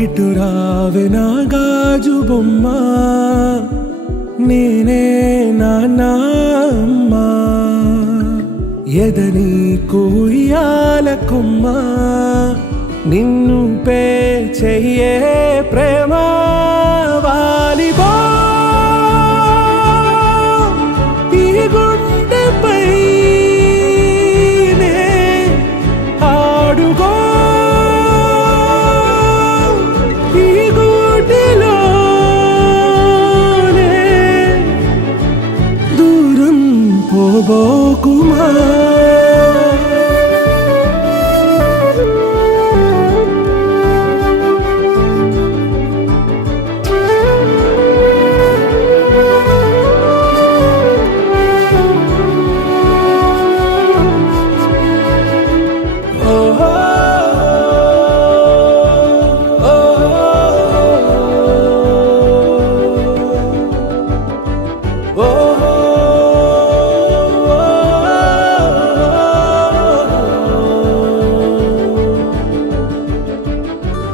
ఇటు రావే నా గాజు బొమ్మ, నేనే నాన్న అమ్మ. ఎదని కూయాల కొమ్మ, నిన్ను పే చెయ్యే ప్రేమ. వాలిబో ఈ గుండెపై నే ఆడుగో, ఈ గుడిలోనే దూరం పోబోకుమా.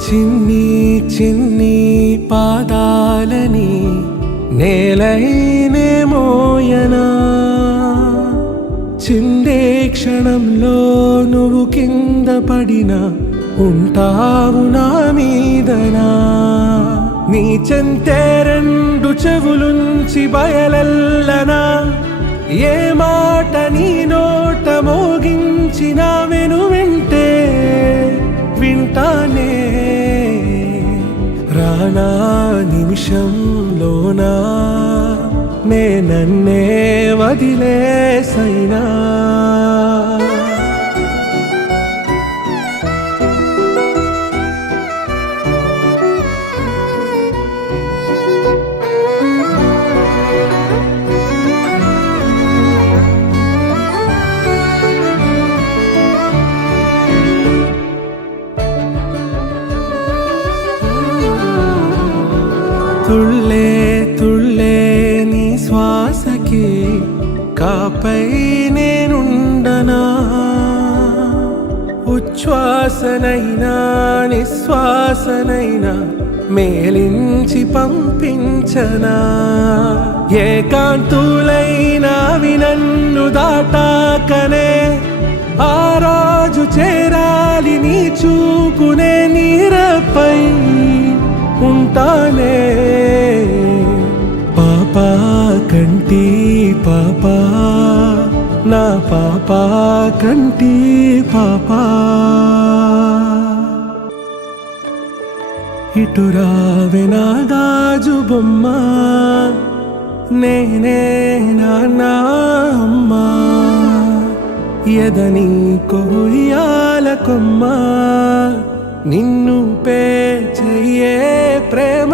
చిన్ని చిన్ని పాదాలని నేలైనే మోయనా, చిందే క్షణంలో నువ్వు కింద పడినా ఉంటావు నా మీదనా. నీ చెంతే రెండు చెవులుంచి బయలెల్లనా, ఏ మాట నీ నోట మోగించిన వెను వింటే వింటానే. రానా నిమిషంలోనా నే నన్నే వదిలేసైనా. తుళ్ళే తుళ్ళే నీ శ్వాసకి కాపై నేనుండనా, ఉచ్ఛ్వాసనైనా నిశ్వాసనైనా మేలించి పంపించనా. ఏకాంతులైనా నన్ను దాటాకనే ఆ రాజు చేరాలి నీ చూపునే నీరపై ఉంటానే. పాపా కంటి పాపా, నా పాపా కంటి పాపా. ఇటు రావే నా గాజు బొమ్మ, నేనే నాన్న అమ్మ. ఎదని కొయ్యాల కొమ్మ, నిన్ను పే చెయ్యే ప్రేమ.